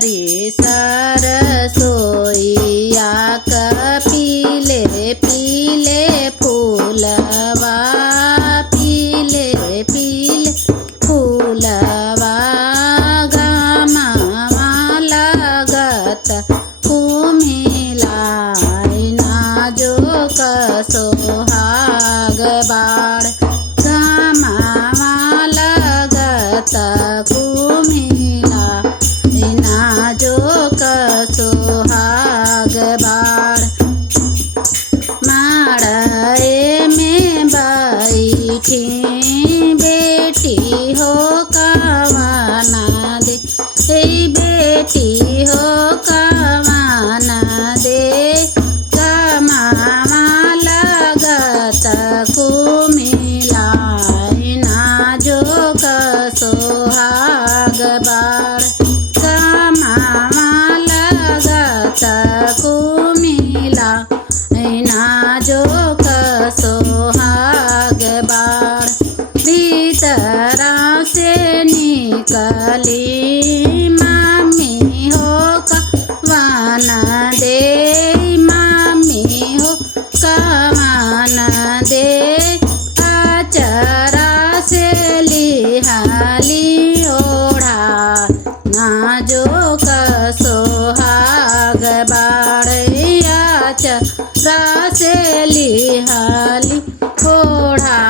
हरी सरसोईया का पीले पीले फूलवा, पीले पीले फूलवा गमवा लगत कुमिलाई नाजो सोहाग बाड़ गमवा लगत कुमिला नाजो सोहाग बाड़। माड़े में बैठी बेटी हो कवाना दे, बेटी हो कवाना दे गमामा लगत कुमिलाई नाजो सोहाग बाड़ गमामा लगत कुमिला नाजो सोहाग बाड़। भीतरा से निकली मामी हो कवाना दे, मामी हो कवाना दे आचरा से लिहाली ओढ़ा नाजो सोहाग बाड़। आचरा से लिहाली ओढ़ा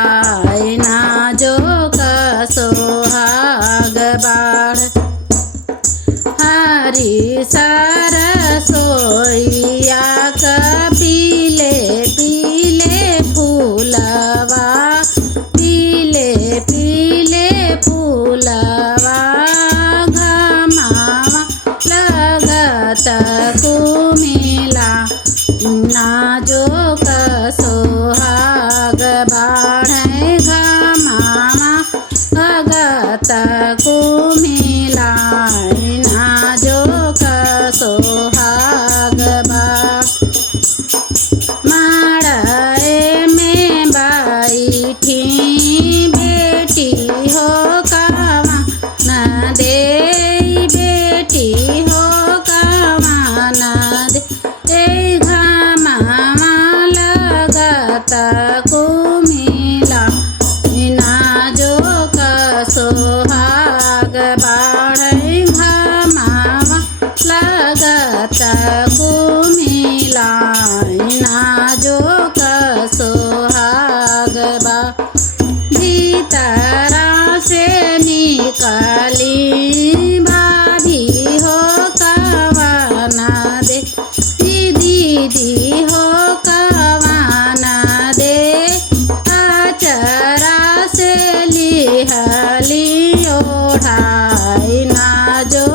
नाजो सोहाग बाड़। हरी सरसोईया का पीले पीले फूलवा, पीले पीले फूलवा घमावा लगत कुमिला नाजो सोहाग बाड़ घमावा लगत कुमिला नाजो सोहाग बाड़। माड़े में बैठी बेटी हो कवाना दे, बेटी हो कवाना दे घमामा लगत कुमिला नाजो सोहाग बाड़ घमामा लगत कुमिला नाजो सोहाग बाड़। भीतरा से निकली भाभी हो कवाना दे, दीदी हो कवाना दे आचरा से लिहाली ओढ़ा नाजो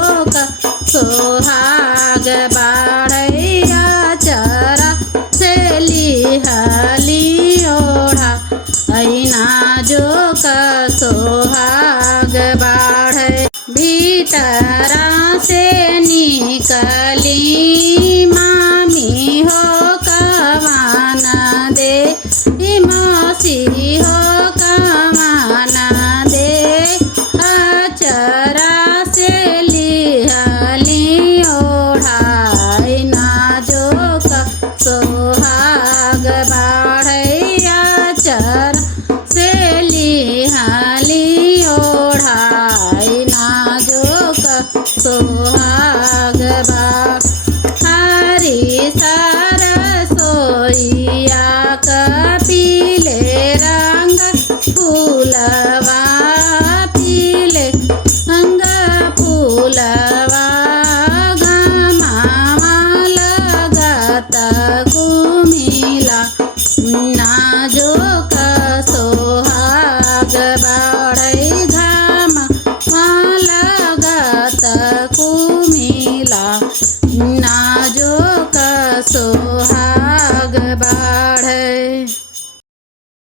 सोहाग बाड़। आचरा से लिहाली ओढ़ा नाजो सोहाग बाड़। भीतरा से निकली मामी हो कवाना दे, मौसी हो कवाना दे आचरा से लिहाली ओढ़ा नाजो सोहाग बाड़। आचरा से लिहाली ओढ़ा नाजो सोहाग बाड़। हरी सरसोईया का पीले रंग फूलवा, पीले रंग फूलवा घमामा लगत